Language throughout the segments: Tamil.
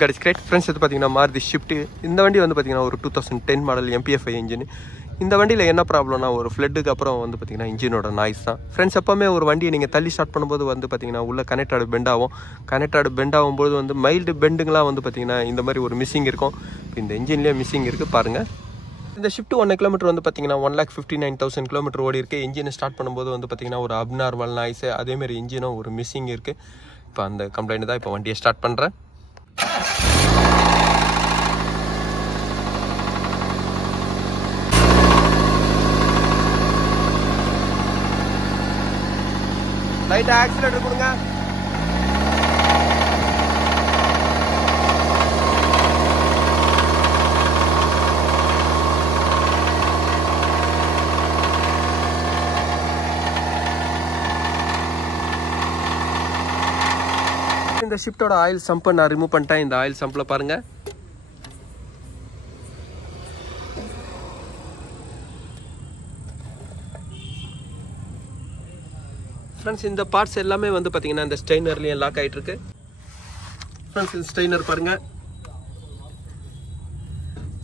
God is great. Friends, இது பார்த்தீங்கன்னா மாருதி ஷிஃப்ட். இந்த வண்டி வந்து பார்த்தீங்கன்னா ஒரு 2010 மாடல் MPFI இன்ஜின். இந்த வண்டியில் என்ன ப்ராப்ளம்னா ஒரு ஃப்ளட்டுக்கு அப்புறம் வந்து பார்த்தீங்கன்னா இன்ஜினோட நாய்ஸ் தான். ஃப்ரெண்ட்ஸ், எப்போவுமே ஒரு வண்டியை நீங்கள் தள்ளி ஸ்டார்ட் பண்ணும்போது வந்து பார்த்தீங்கன்னா உள்ள கனெக்டாடு பெண்ட் ஆகும். கனெக்டாடு பெண்ட் ஆகும்போது வந்து மைல்டு பெண்டுங்களாம் வந்து பார்த்தீங்கன்னா இந்த மாதிரி ஒரு மிஸ்ஸிங் இருக்கும். இந்த இன்ஜின்லேயே மிஸ்ஸிங் இருக்குது பாருங்கள். இந்த ஷிஃப்ட் 1 கிலோமீட்டர் வந்து பார்த்தீங்கன்னா 1,59,000 கிலோமீட்டர் ஓடி இருக்குது. இன்ஜினை ஸ்டார்ட் பண்ணும்போது வந்து பார்த்தீங்கன்னா ஒரு அப்நார்மல் நாய்ஸு, அதேமாதிரி இன்ஜினும் ஒரு மிஸ்ஸிங் இருக்குது. இப்போ அந்த கம்ப்ளைண்ட் தான் இப்போ வண்டியை ஸ்டார்ட் பண்ணுறேன். லைட்டாக ஆக்சிலேட்டர் கொடுங்க. இந்த ஷிஃப்டோட ஆயில் சம்பை நான் ரிமூவ் பண்ணிட்டேன். இந்த ஆயில் சம்பில் பாருங்க. ஃப்ரெண்ட்ஸ், இந்த பார்ட்ஸ் எல்லாமே வந்து பார்த்தீங்கன்னா இந்த ஸ்ட்ரெயினர்லேயும் லாக் ஆகிட்டு இருக்கு. ஃப்ரெண்ட்ஸ், இந்த ஸ்ட்ரெயினர் பாருங்க.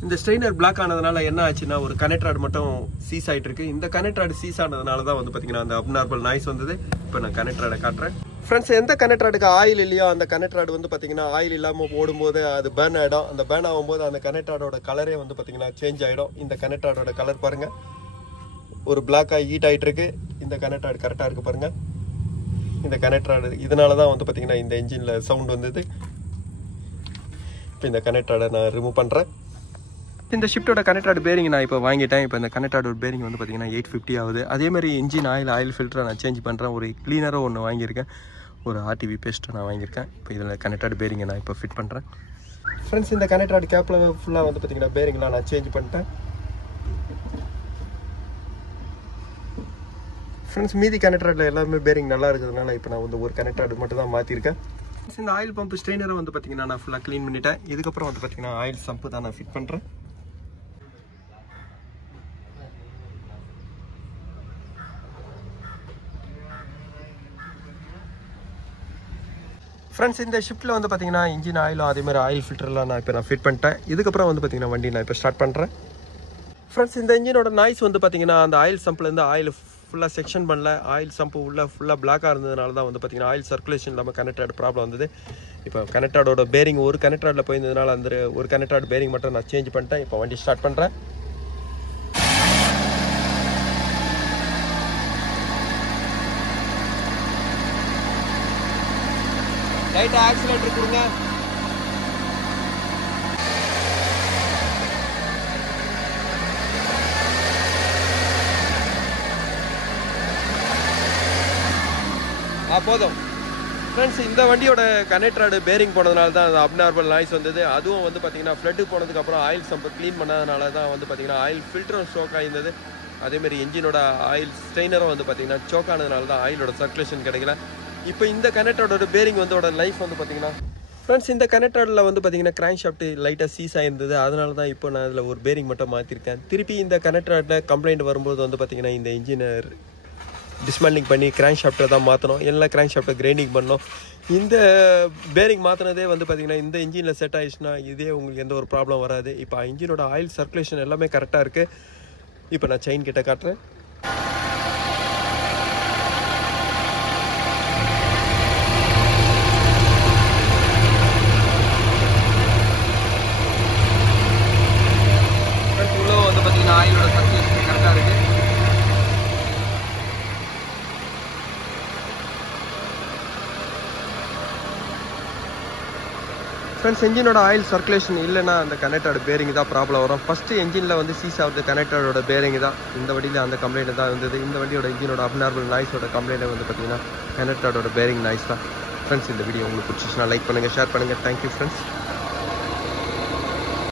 இந்த ஸ்ட்ரெயினர் பிளாக் ஆனதுனால என்ன ஆச்சுன்னா ஒரு கனெக்ட் ராட் மட்டும் சீஸ் ஆகிட்டு இருக்கு. இந்த கனெக்ட் ராட் சீஸ் ஆனதுனால தான் வந்து பார்த்தீங்கன்னா அந்த அப்நார்மல் நாய்ஸ் வந்தது. இப்போ நான் கனெக்ட் ராடை காட்டுறேன். ஃப்ரெண்ட்ஸ், எந்த கனெக்ட் ராடுக்கு ஆயில் இல்லையோ அந்த கனெக்ட் ராடு வந்து பார்த்தீங்கன்னா ஆயில் இல்லாமல் ஓடும்போது அது பேர்ன் ஆகிடும். அந்த பேர்ன் ஆகும்போது அந்த கனெக்ட் ராடோட கலரே வந்து பார்த்தீங்கன்னா சேஞ்ச் ஆகிடும். இந்த கனெக்ட் ராடோட கலர் பாருங்கள், ஒரு பிளாக்காக ஹீட் ஆகிட்டு இருக்கு. இந்த கனெக்ட் ராடு கரெக்டாக இருக்குது பாருங்கள். இந்த கனெக்ட் ராடு இதனால தான் வந்து பார்த்தீங்கன்னா இந்த இன்ஜினில் சவுண்ட் வந்தது. இப்போ இந்த கனெக்ட் ராடை நான் ரிமூவ் பண்ணுறேன். இந்த ஷிஃப்ட்டோட கனெக்ட் ராட் பேரிங் நான் இப்போ வாங்கிட்டேன். இப்போ இந்த கனெக்ட் ராடோட பேரிங் வந்து பார்த்தீங்கன்னா 850 ஆகுது. அதேமாதிரி இன்ஜின் ஆயில் ஃபில்டரை நான் சேஞ்ச் பண்ணுறேன். ஒரு க்ளீனரும் ஒன்று வாங்கியிருக்கேன். ஒரு RTV பேஸ்ட்டை நான் வாங்கியிருக்கேன். இப்போ இதில் கனெக்ட் ராட் பேரிங்கை நான் இப்போ ஃபிட் பண்ணுறேன். ஃப்ரெண்ட்ஸ், இந்த கனெக்ட் ராட் கேப்பில் ஃபுல்லாக வந்து பார்த்தீங்கன்னா பேரிங்லாம் நான் சேஞ்ச் பண்ணிட்டேன். ஃப்ரெண்ட்ஸ், மீதி கனெக்ட் ராட்டில் எல்லாருமே பேரிங் நல்லா இருக்கிறதுனால இப்போ நான் வந்து ஒரு கனெக்ட் ராட் மட்டும் தான் மாற்றிருக்கேன். இந்த ஆயில் பம்ப் ஸ்ட்ரெயினரை வந்து பார்த்தீங்கன்னா நான் ஃபுல்லாக க்ளீன் பண்ணிட்டேன். இதுக்கப்புறம் வந்து பார்த்தீங்கன்னா ஆயில் சம்பு தான் நான் ஃபிட் பண்ணுறேன். ஃப்ரெண்ட்ஸ், இந்த ஷிஃப்ட்டில் வந்து பார்த்தீங்கன்னா இன்ஜின் ஆயிலும் அதேமாதிரி ஆயில் ஃபில்டர்லாம் நான் ஃபிட் பண்ணிட்டேன். இதுக்கப்புறம் வந்து பார்த்தீங்கன்னா வண்டி நான் இப்போ ஸ்டார்ட் பண்ணுறேன். ஃப்ரெண்ட்ஸ், இந்த இன்ஜினோட நாய்ஸ் வந்து பார்த்தீங்கன்னா அந்த ஆயில் சம்ப்லேருந்து ஆயில் ஃபுல்லாக செக்ஷன் பண்ணல. ஆயில் சம்பு ஃபுல்லாக பிளாக்காக இருந்ததுனால தான் வந்து பார்த்தீங்கன்னா ஆயில் சர்க்குலேஷன் இல்லாமல் கனெக்ட் ராட் ப்ராப்ளம் வந்தது. இப்போ கனெக்ட் ராடோட பேரிங் ஒரு கனெக்ட் ராடில் போயிருந்ததுனால அந்த ஒரு கனெக்ட் ராட் பேரிங் மட்டும் நான் சேஞ்ச் பண்ணிட்டேன். இப்போ வண்டி ஸ்டார்ட் பண்ணுறேன். லைட்டாக ஆக்சிலேட்டர் கொடுங்க. போதும். ஃப்ரெண்ட்ஸ், இந்த வண்டியோட கனெக்ட் ராடு பேரிங் போனதுனால தான் அந்த அப்நார்மல் நாய்ஸ் வந்தது. அதுவும் வந்து பார்த்தீங்கன்னா ஃப்ளட்டு போனதுக்கப்புறம் ஆயில் சம்பை க்ளீன் பண்ணதுனால தான் வந்து பார்த்தீங்கன்னா ஆயில் ஃபில்டரும் ஸ்டோக் ஆகிருந்தது. அதேமாதிரி இன்ஜினோட ஆயில் ஸ்ட்ரெயினரும் வந்து பார்த்தீங்கன்னா சோக் ஆனதுனால தான் ஆயிலோட சர்க்குலேஷன் கிடைக்கல. இப்போ இந்த கனெக்ட் ராடோட பேரிங் வந்து லைஃப் வந்து பார்த்தீங்கன்னா ஃப்ரெண்ட்ஸ், இந்த கனெக்ட் ராடில் வந்து பார்த்தீங்கன்னா கிராங்க் ஷாஃப்ட் லைட்டாக சீஸ் ஆகிருந்தது. அதனால தான் இப்போ நான் அதில் ஒரு பேரிங் மட்டும் மாற்றிருக்கேன். திருப்பி இந்த கனெக்ட் ராடில் கம்ப்ளைண்ட் வரும்போது வந்து பார்த்தீங்கன்னா இந்த இன்ஜினியர் டிஸ்மேண்டிங் பண்ணி கிராங்க் ஷாஃப்ட்டை தான் மாற்றணும். எல்லாம் கிராங்க் ஷாஃப்ட்டை கிரைண்டிங் பண்ணணும். இந்த பேரிங் மாற்றினதே வந்து பார்த்தீங்கன்னா இந்த இன்ஜினில் செட் ஆகிடுச்சுன்னா இதே உங்களுக்கு எந்த ஒரு ப்ராப்ளம் வராது. இப்போ இன்ஜினோட ஆயில் சர்க்குலேஷன் எல்லாமே கரெக்டாக இருக்குது. இப்போ நான் செயின் கிட்ட காட்டுறேன். வந்து பார்த்தீங்கன்னா ஆயிலோட சர்க்குலேஷன் கரெக்டாக இருக்குது. ஃப்ரெண்ட்ஸ், என்ஜினோட ஆயில் சர்க்குலேஷன் இல்லைன்னா அந்த கனெக்டரோட பேரிங் தான் ப்ராப்ளம் வரும். ஃபஸ்ட்டு என்ஜினில் வந்து சீஸ் ஆகுது கனெக்டரோட பேரிங் தான். இந்த வண்டியில் அந்த கம்ப்ளைண்ட் தான் இருந்தது. இந்த வண்டியோட இன்ஜினோட அப்நார்மல் நாய்ஸோட கம்ப்ளைண்ட் வந்து பார்த்தீங்கன்னா கனெக்டரோட பேரிங் நாய்ஸ் தான். ஃப்ரெண்ட்ஸ், இந்த வீடியோ உங்களுக்கு பிடிச்சிச்சுன்னா லைக் பண்ணுங்கள், ஷேர் பண்ணுங்கள். Thank you friends.